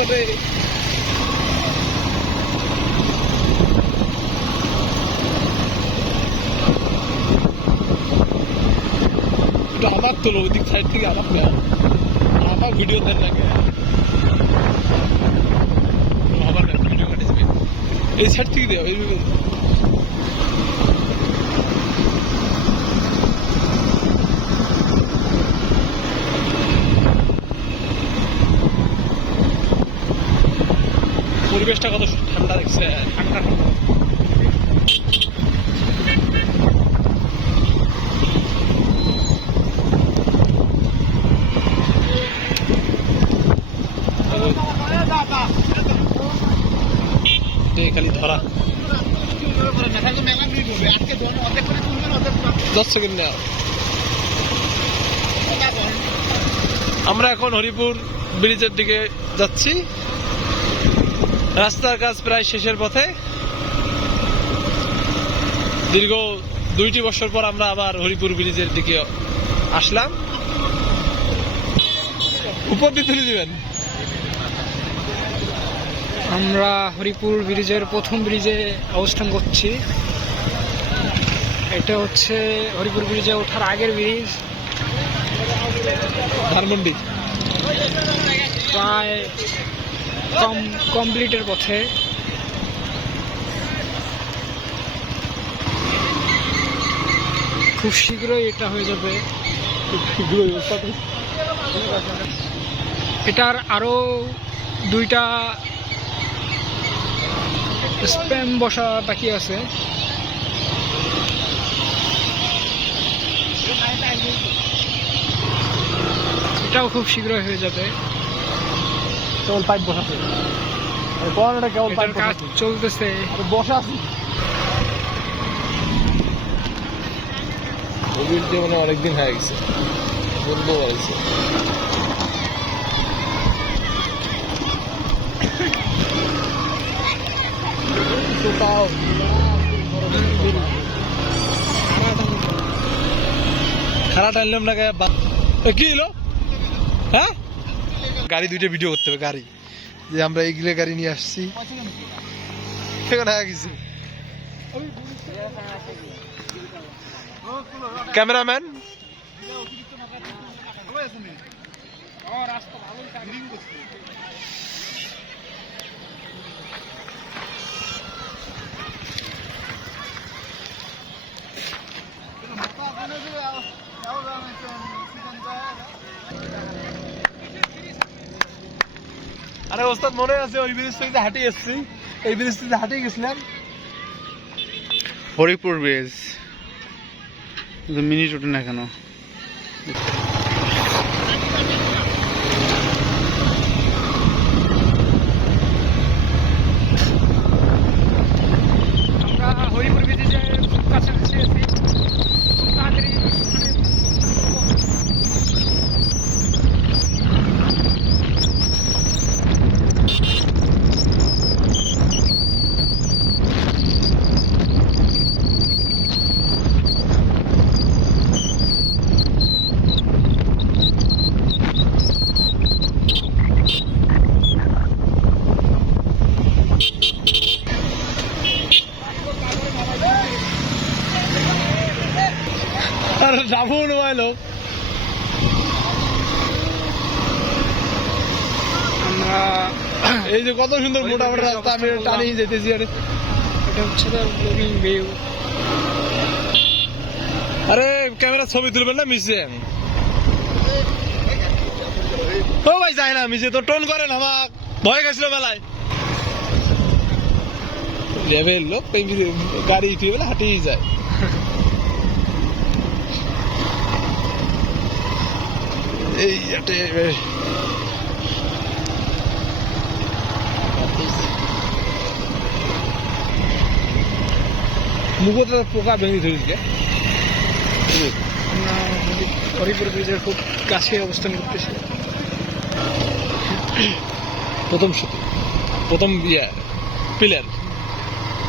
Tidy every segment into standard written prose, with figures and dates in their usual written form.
করে আমার তোলো ওই দিক সাইড থেকে আমার ভিডিও দেন লাগে আমার ভিডিও কাটিয়েছে এই সাইড থেকে দেওয়া পরিবেশটা কত ঠান্ডা দেখছে ঠান্ডা খালি ধরা 10 সেকেন্ড নেওয়া আমরা এখন হরিপুর ব্রিজের দিকে যাচ্ছি রাস্তার কাজ প্রায় শেষের পথে দীর্ঘ 2টি বছর পর আমরা আবার হরিপুর ব্রিজের দিকে আসলাম উপর দিয়ে তুলে দিবেন আমরা হরিপুর ব্রিজের প্রথম ব্রিজে অবস্থান করছি এটা হচ্ছে হরিপুর ব্রিজে ওঠার আগের ব্রিজ ধানমন্ডি প্রায় কমপ্লিটের পথে খুব শীঘ্রই এটা হয়ে যাবে এটার আরো 2টা স্প্যাম বসা বাকি আছে এটাও খুব শীঘ্রই হয়ে যাবে কেবল পাইপ বসাতে কেবল পাইপ কাজ চলতেছে বসা আছে মানে অনেকদিন হয়ে গেছে বলবো হয়েছে খারাপ টানলাম না কি হলো হ্যাঁ গাড়ি 2টা ভিডিও করতে হবে গাড়ি যে আমরা এইগুলো গাড়ি নিয়ে আসছি এখানে হয়ে গেছে ক্যামেরাম্যান আরে ওস্তাদ মনে আছে ওই ব্রিজ থেকে হাঁটিয়ে এসছি এই ব্রিজ থেকে হাঁটিয়ে গেছিলাম হরিপুর ব্রিজ মিনিট ওঠে না কেন আমরা হরিপুর ব্রিজে খুব কাছাকাছি আছি খুব তাড়াতাড়ি যাবো না আমরা এই যে কত সুন্দর মোটামুটি রাস্তা আমি টানিয়ে যেতেছি আরে এটা হচ্ছে তার ব্লগিং ভিউ আরে ক্যামেরা ছবি তুলবেন না মিশে ও ভাই যায় না মিশে তো টোন করেন আমার ভয় গেছিল বেলায় লেভেল লোক গাড়ি উঠিয়ে বেলা হাঁটিয়ে যায় এই মুখতে পোকা ভেঙে ধরেছে আমরা হরিপুর ব্রিজের খুব কাছে অবস্থান করতেছি প্রথম পিলার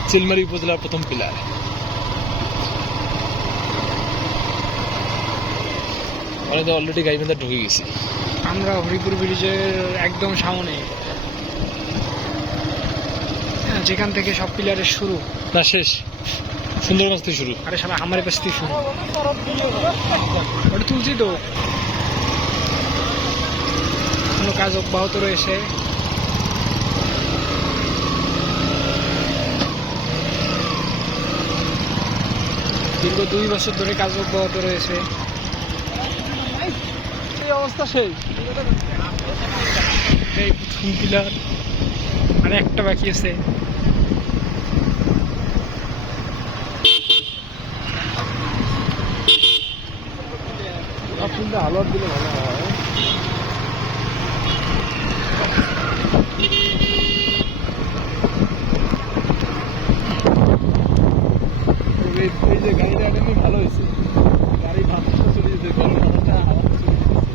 চিলমারি উপজেলার প্রথম পিলার অলরেডি গাইবান্ধা ঢুকে গেছি আমরা হরিপুর ব্রিজের একদম সামনে যেখান থেকে সব পিলারের শুরু না শেষ সুন্দরগঞ্জ থেকে শুরু আরে সারা আমার কাছ থেকে শুরু ওটা তুলছি তো কোনো কাজ অব্যাহত রয়েছে দীর্ঘ 2 বছর ধরে কাজ অব্যাহত রয়েছে এই অবস্থা সেই এই প্রথম পিলার আর একটা বাকি আছে ফুলটা আলোর দিলে ভালো হয় এই যে গাড়িটা এমনি ভালো হয়েছে গাড়ি ভাবতে চলে যেতে গরম হাওয়াটা হাওয়া চলে যেতেছে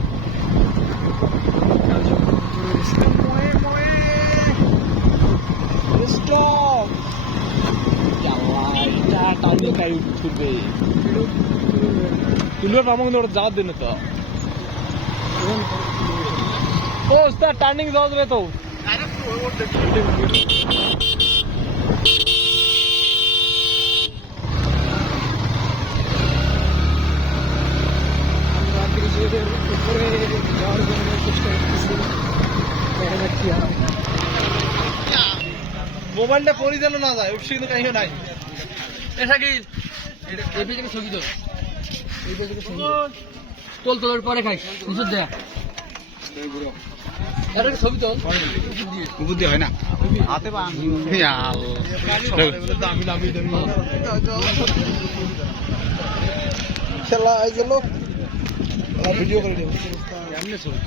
কাজ অব্যাহত রয়েছে স্টপ এটা টাইমে গাড়ি উঠবে তুলবে পাবো কিন্তু ওটা যাওয়ার দিনে তো ও স্যার টার্নিং যাওয়া যাবে তো আমরা ব্রিজের উপরে যাওয়ার জন্য চেষ্টা করতেছি দেখা যাক কি হয় মোবাইলটা পরিচালনা না যায় উঠছে কিন্তু কাহিনী নাই এটা কি এই পেজে ছবি তোল এই পেজে ছবি তোল তোলার পরে খাই ওষুধ দেয়া এটা কি ছবি তোল উপর দিয়ে হয় না হাতে পা দামি দামি দামি খেলা এই গেল ভিডিও করে দেবো কেমনে ছবি